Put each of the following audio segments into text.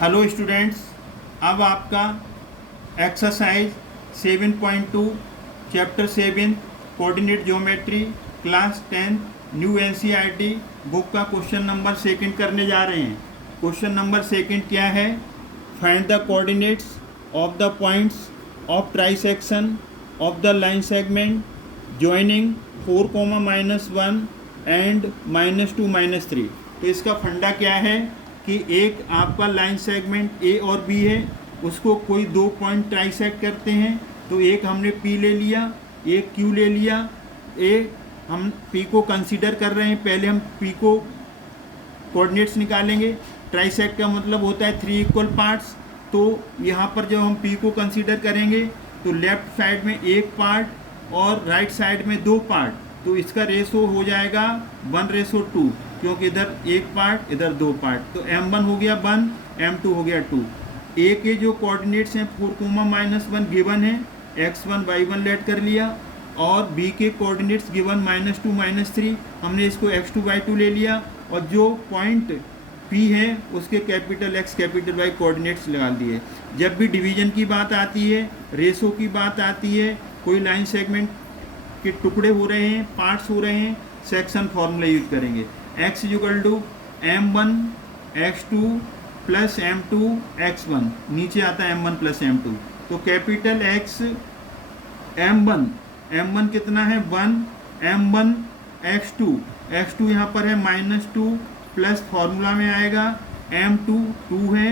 Hello students, अब आपका exercise 7.2 chapter 7 coordinate geometry class 10 new NCERT book का question number second करने जा रहे हैं। क्वेश्चन नंबर सेकंड क्या है? Find the coordinates of the points of trisection of the line segment joining 4, -1 and -2, -3। तो इसका फंडा क्या है कि एक आपका लाइन सेगमेंट ए और बी है, उसको कोई दो पॉइंट ट्राइसेक्ट करते हैं। तो एक हमने पी ले लिया, एक क्यू ले लिया। हम पी को कंसीडर कर रहे हैं, पहले हम पी को कोऑर्डिनेट्स निकालेंगे। ट्राइसेक्ट का मतलब होता है 3 इक्वल पार्ट्स। तो यहाँ पर जब हम पी को कंसीडर करेंगे तो लेफ्ट साइड में एक पार्ट और राइट साइड में 2 पार्ट, तो इसका रेशो हो जाएगा 1:2, क्योंकि इधर एक पार्ट इधर 2 पार्ट। तो m1 हो गया 1, m2 हो गया 2। ए के जो कोऑर्डिनेट्स हैं 4, -1 गिवन है, x1 y1 लेट कर लिया, और बी के कोऑर्डिनेट्स गिवन -2, -3, हमने इसको x2 y2 ले लिया, और जो पॉइंट P है उसके capital X capital Y coordinates लगा दिए। जब भी डिवीजन की बात आती है, रेशो की बात आती है, कोई लाइन सेगमेंट के टुकड़े हो रहे हैं, पार्ट्स हो रहे हैं, सेक्शन फॉर्मूला यूज करेंगे। x = m1 x2 + m2 x1, नीचे आता है m1 + m2। तो कैपिटल X m1 कितना है 1, m1 x2 यहाँ पर है -2 प्लस फॉर्मूला में आएगा m2 2 है,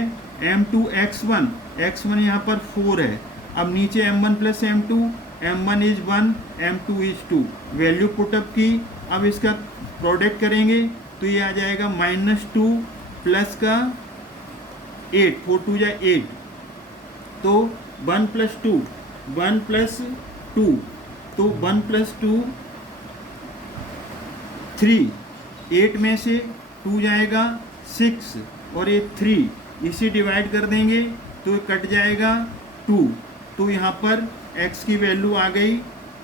m2 x1 यहाँ पर 4 है। अब नीचे m1 + m2, m1 = 1, m2 = 2, value put up की। अब इसका प्रोडक्ट करेंगे तो ये आ जाएगा -2 प्लस का 8, 4 2 = 8, तो 1 + 2, 1 + 2, तो 1 + 2 3, 8 में से 2 जाएगा 6 और ये 3, इसे डिवाइड कर देंगे तो कट जाएगा 2। तो यहाँ पर x की वैल्यू आ गई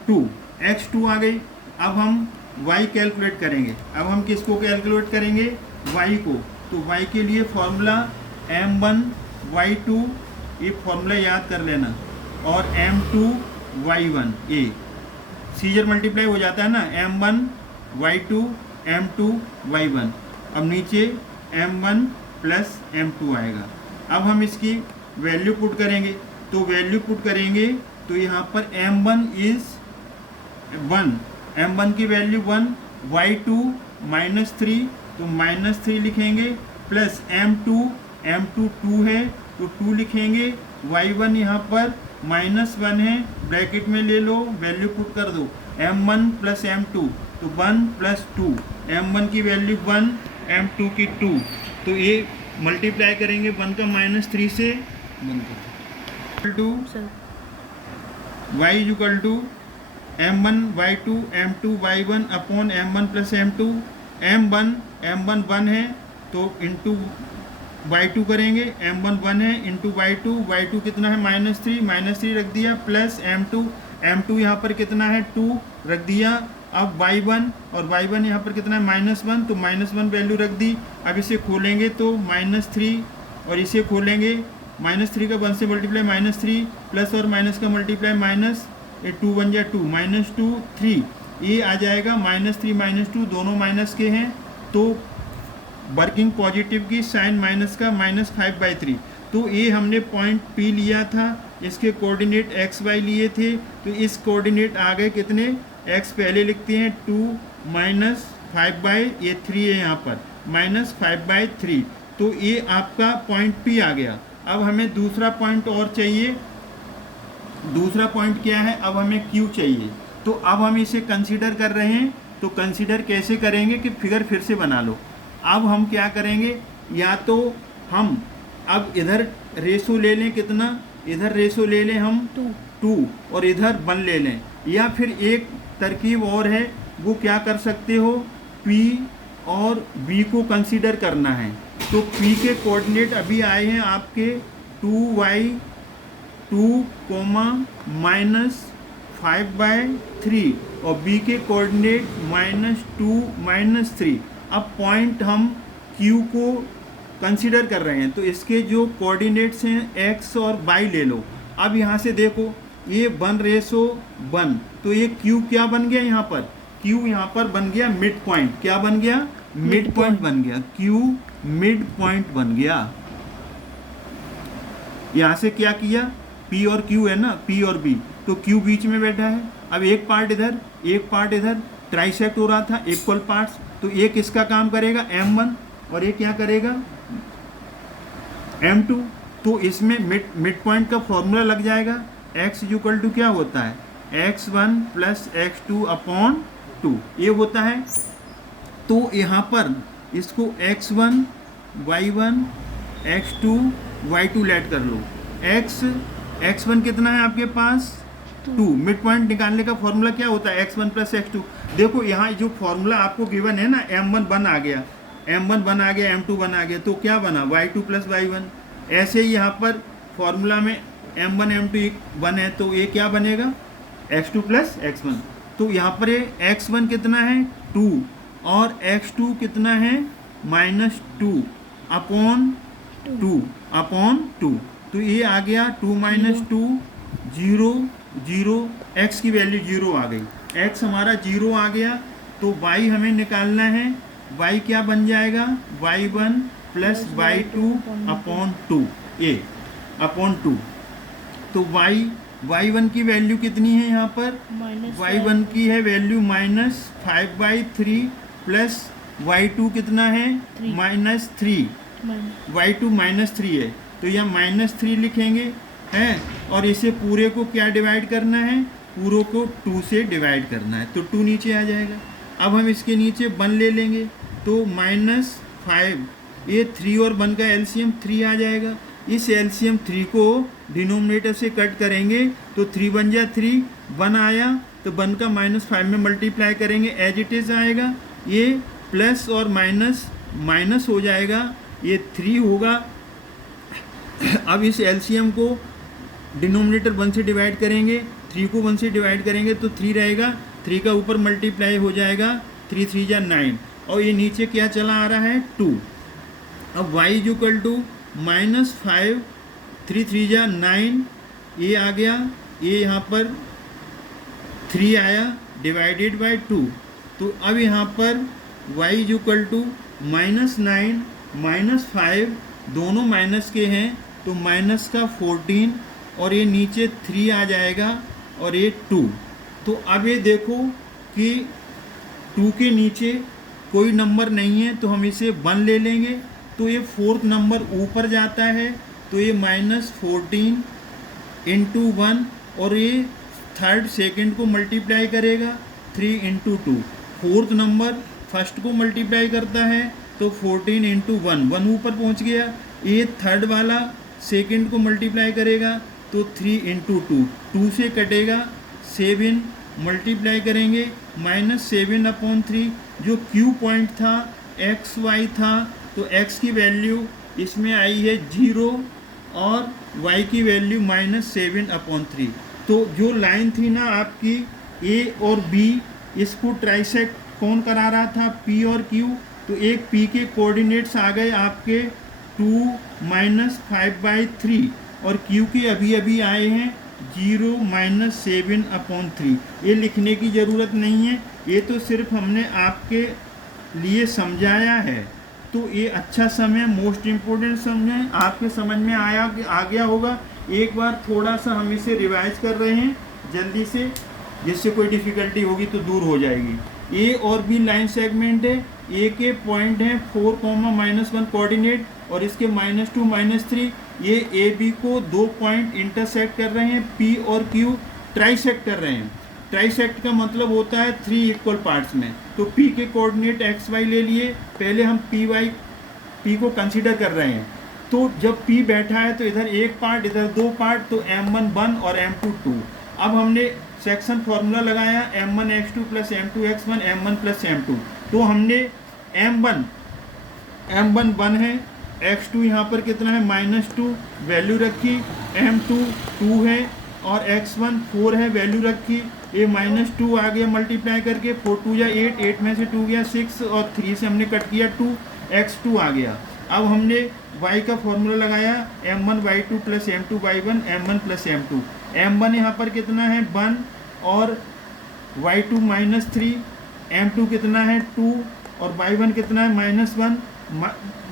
2, x2 आ गई। अब हम y कैलकुलेट करेंगे। अब हम किसको कैलकुलेट करेंगे? y को। तो y के लिए फॉर्मूला m1 y2, ये फॉर्मूला याद कर लेना, और m2 y1, ये सीजर मल्टीप्लाई हो जाता है ना, m1 y2 m2 y1। अब नीचे m1 + m2 आएगा। अब हम इसकी वैल्यू पुट करेंगे, तो वैल्यू पुट करेंगे तो यहाँ पर m1 = 1, m1 की वैल्यू 1, y2 -3, तो -3 लिखेंगे, प्लस m2 2 है तो 2 लिखेंगे, y1 यहाँ पर -1 है, ब्रैकेट में ले लो, वैल्यू पुट कर दो, m1 + m2, तो 1 + 2, m1 की वैल्यू 1, m2 की 2, तो ये मल्टीप्लाई करेंगे 1 का -3 से, y = m1 y2 m2 y1 upon m1 + m2, m1 1 है तो इंटू y2 करेंगे, m1 1 है इंटू y2 कितना है -3 रख दिया, प्लस m2 यहाँ पर कितना है 2 रख दिया। अब y1 और y1 यहाँ पर कितना है -1, तो -1 वैल्यू रख दी। अब इसे खोलेंगे तो -3, और इसे खोलेंगे -3 का 1 से मल्टीप्लाई -3, प्लस और माइनस का मल्टीप्लाई माइनस, 2 1 = 2, -2 3, ये आ जाएगा -3 -2 दोनों माइनस के हैं, तो वर्किंग पॉजिटिव की साइन माइनस का -5/3। तो ये हमने पॉइंट P लिया था, इसके कोऑर्डिनेट x y लिए थे, तो इस कोऑर्डिनेट आ गए कितने, x पहले लिखते हैं 2 -5/3 है यहाँ पर -5/3, तो ये आपका पॉइंट P आ गया। अब हमें दूसरा पॉइंट और चाहिए। दूसरा पॉइंट क्या है? अब हमें Q चाहिए। तो अब हम इसे कंसीडर कर रहे हैं, तो कंसीडर कैसे करेंगे कि फिगर फिर से बना लो। अब हम क्या करेंगे, या तो हम अब इधर रेशो ले लें, कितना, इधर रेशो ले लें हम 2 और इधर 1 ले लें, या फिर एक तरकीब और है, वो क्या कर सकते हो, P और B को कंसीडर करना है। तो P के कोऑर्डिनेट अभी आए हैं आपके 2y2, -5/3, और B के कोऑर्डिनेट -2 -3। अब पॉइंट हम Q को कंसीडर कर रहे हैं, तो इसके जो कोऑर्डिनेट्स हैं एक्स और वाई ले लो। अब यहाँ से देखो ये 1:1, तो ये क्यू क्या बन गया यहाँ पर, क्यू यहाँ पर बन गया मिड पॉइंट। क्या बन गया, मिड पॉइंट बन गया, क्यू मिड पॉइंट बन गया। यहाँ से क्या किया, पी और क्यू है ना, पी और बी, तो क्यू बीच में बैठा है। अब एक पार्ट इधर एक पार्ट इधर, ट्राइसेक्ट हो रहा था, इक्वल पार्ट्स, तो एक इसका काम करेगा m1 और एक क्या करेगा m2। तो इसमें मिड पॉइंट का फॉर्मूला लग जाएगा, x इक्वल टू क्या होता है, x1 प्लस x2 अपॉन 2 ये होता है। तो यहाँ पर इसको x1 y1 x2 y2 late कर लो। x1 कितना है आपके पास 2, मिड पॉइंट निकालने का फॉर्मूला क्या होता है x1 प्लस x2। देखो यहाँ जो फॉर्मूला आपको गिवन है ना, m1 1 आ गया, m1 1 आ गया, m2 1 आ गया, तो क्या बना y2 प्लस y1। ऐसे ही यहाँ पर फॉर्मूला में m1 m2 1 है, तो ये क्या बनेगा x2 प्लस x1। तो यहाँ पर ये x1 कितना है 2 और x2 कितना है -2 अपॉन 2, तो ये आ गया 2 - 2 0 0, x की वैल्यू 0 आ गई, x हमारा 0 आ गया। तो y हमें निकालना है, y क्या बन जाएगा y1 plus y2 upon 2 a upon 2। तो y1 की वैल्यू कितनी है यहाँ पर, y1 की है वैल्यू -5/3 प्लस y2 कितना है -3, y2 -3 है, तो यहाँ -3 लिखेंगे है, और इसे पूरे को क्या डिवाइड करना है, पूरे को 2 से डिवाइड करना है, तो 2 नीचे आ जाएगा। अब हम इसके नीचे 1 ले लेंगे, तो -5, ये 3 और 1 का एलसीएम 3 आ जाएगा। इस एलसीएम 3 को डिनोमिनेटर से कट करेंगे तो 3 बन जाए 3, 1 आया तो 1 का -5 में मल्टीप्लाई करेंगे, एज इट इज़ आएगा। ये प्लस और माइनस हो जाएगा, ये 3 होगा। अब इस एलसीएम को डिनोमिनेटर 1 से डिवाइड करेंगे, 3 को 1 से डिवाइड करेंगे तो 3 रहेगा, 3 का ऊपर मल्टीप्लाई हो जाएगा, 3 3 जा 9, और ये नीचे क्या चला आ रहा है 2। अब y इक्वल टू -5, 3 3 जा 9, ये आ गया, ये यहाँ पर 3 आया डिवाइडेड बाय 2। तो अब यहाँ पर y इक्वल टू -9 -5 दोनों माइनस के हैं, तो माइनस का 14 और ये नीचे 3 आ जाएगा और ये 2। तो अब ये देखो कि 2 के नीचे कोई नंबर नहीं है, तो हम इसे 1 ले लेंगे, तो ये 4th नंबर ऊपर जाता है, तो ये -14 × 1, और ये 3rd सेकेंड को मल्टीप्लाई करेगा 3 × 2। 4th नंबर फर्स्ट को मल्टीप्लाई करता है, तो 14 × 1 ऊपर पहुंच गया। ये 3rd वाला सेकेंड को मल्टीप्लाई करेगा, तो 3 × 2 से कटेगा 7, मल्टीप्लाई करेंगे -7/3। जो क्यू पॉइंट था एक्स वाई था, तो x की वैल्यू इसमें आई है 0 और y की वैल्यू -7/3। तो जो लाइन थी ना आपकी a और b, इसको ट्राइसेक्ट कौन करा रहा था, p और q। तो एक p के कोऑर्डिनेट्स आ गए आपके 2 - 5/3 और q के अभी अभी आए हैं 0 - 7/3। ये लिखने की ज़रूरत नहीं है, ये तो सिर्फ हमने आपके लिए समझाया है। तो ये अच्छा समय, मोस्ट इम्पोर्टेंट समय आपके समझ में आ गया होगा। एक बार थोड़ा सा हम इसे रिवाइज कर रहे हैं जल्दी से, जिससे कोई डिफ़िकल्टी होगी तो दूर हो जाएगी। ए और बी लाइन सेगमेंट है, ए के पॉइंट हैं 4, -1 कोऑर्डिनेट और इसके -2 -3। ये ए बी को 2 पॉइंट इंटरसेक्ट कर रहे हैं, पी और क्यू ट्राइसेक्ट कर रहे हैं। ट्राइसेक्ट का मतलब होता है 3 इक्वल पार्ट्स में। तो पी के कोऑर्डिनेट एक्स वाई ले लिए, पहले हम पी को कंसीडर कर रहे हैं। तो जब पी बैठा है तो इधर एक पार्ट इधर 2 पार्ट, तो m1 1 और m2 2। अब हमने सेक्शन फॉर्मूला लगाया m1 x2 + m2 x1 m1 + m2। तो हमने m1 1 है, x2 यहाँ पर कितना है -2 वैल्यू रखी, m2 2 है और x1 4 है वैल्यू रखी। ये -2 आ गया मल्टीप्लाई करके, 4 2 या 8, 8 में से 2 गया 6 और 3 से हमने कट किया 2, x2 आ गया। अब हमने y का फॉर्मूला लगाया m1y2 plus m2y1 m1 plus m2। m1 यहाँ पर कितना है 1 और y2 -3, m2 कितना है 2 और y1 कितना है -1,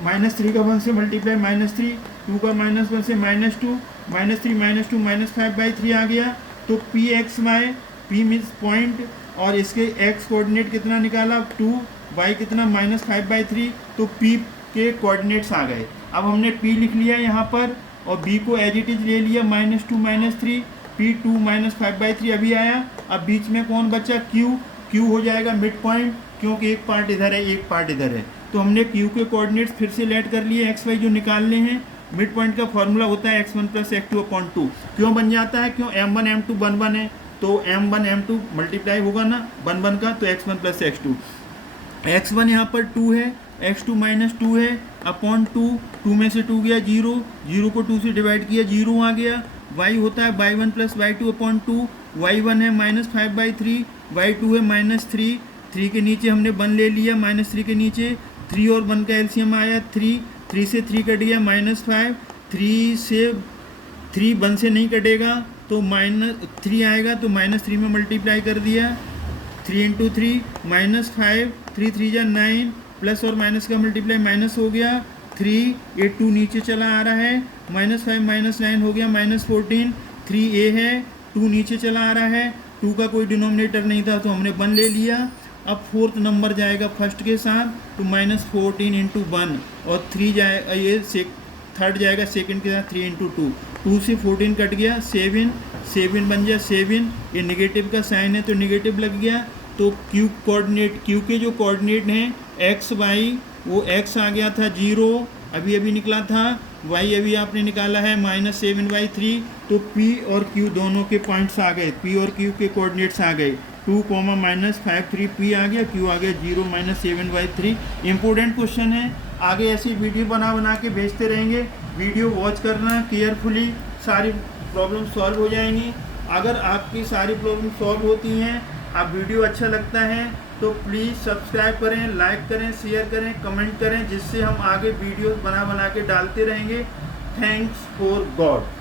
-3 का 1 से मल्टीप्लाई -3, 2 का -1 से -2, -3 -2 -5/3 आ गया। तो P X Y, P means point और इसके x कोऑर्डिनेट कितना निकाला 2, y कितना -5/3, तो p के कोऑर्डिनेट्स आ गए। अब हमने p लिख लिया यहाँ पर और b को एज इट इज ले लिया -2 -3, p2 -5/3 अभी आया। अब बीच में कौन बचा q हो जाएगा मिड पॉइंट, क्योंकि एक पार्ट इधर है एक पार्ट इधर है। तो हमने q के कोऑर्डिनेट्स फिर से लेट कर लिए x y जो निकालने हैं। मिड पॉइंट का फॉर्मूला होता है x1 + x2/2। क्यों बन जाता है, क्यों m1 m2 1 है तो m1 m2 मल्टीप्लाई होगा ना 1 का, तो x1 + x2। x1 यहाँ पर 2 है, x2 -2 है अपॉन 2 में से 2 गया 0 को 2 से डिवाइड किया 0 आ गया। y होता है y1 + y2/2, y1 है -5/3, y2 है -3, 3 के नीचे हमने 1 ले लिया, -3 के नीचे 3 और 1 का एलसीएम आया 3 से 3 कट गया -5, 3 से 3 1 से नहीं कटेगा तो -3 आएगा, तो -3 में मल्टीप्लाई कर दिया 3 × 3 -5, 3 3 जा 9, प्लस और माइनस का मल्टीप्लाई माइनस हो गया 3, 8 2 नीचे चला आ रहा है, -5 -9 हो गया -14, 3a है, 2 नीचे चला आ रहा है, 2 का कोई डिनोमिनेटर नहीं था तो हमने 1 ले लिया। अब फोर्थ नंबर जाएगा फर्स्ट के साथ तो -14 × 1 और 3 जाएगा, ये थर्ड जाएगा सेकंड के साथ 3 × 2, 2 से 14 कट गया 7 बन गया 7, ये नेगेटिव का साइन है तो नेगेटिव लग गया। तो क्यू कोऑर्डिनेट, क्यू के जो कोऑर्डिनेट हैं एक्स वाई, वो एक्स आ गया था 0 अभी निकला था, वाई अभी आपने निकाला है -7/3, तो पी और क्यू दोनों के पॉइंट्स आ गए, पी और क्यू के कोऑर्डिनेट्स आ गए 2, -5 3 आ गया, क्यू आ गया 0 -7/3। इंपॉर्टेंट क्वेश्चन है, आगे ऐसी वीडियो बना के भेजते रहेंगे। वीडियो वॉच करना केयरफुली, सारी प्रॉब्लम सॉल्व हो जाएंगी। अगर आपकी सारी प्रॉब्लम सॉल्व होती हैं, आप वीडियो अच्छा लगता है तो प्लीज़ सब्सक्राइब करें, लाइक करें, शेयर करें, कमेंट करें, जिससे हम आगे वीडियोस बना के डालते रहेंगे। Thanks for God.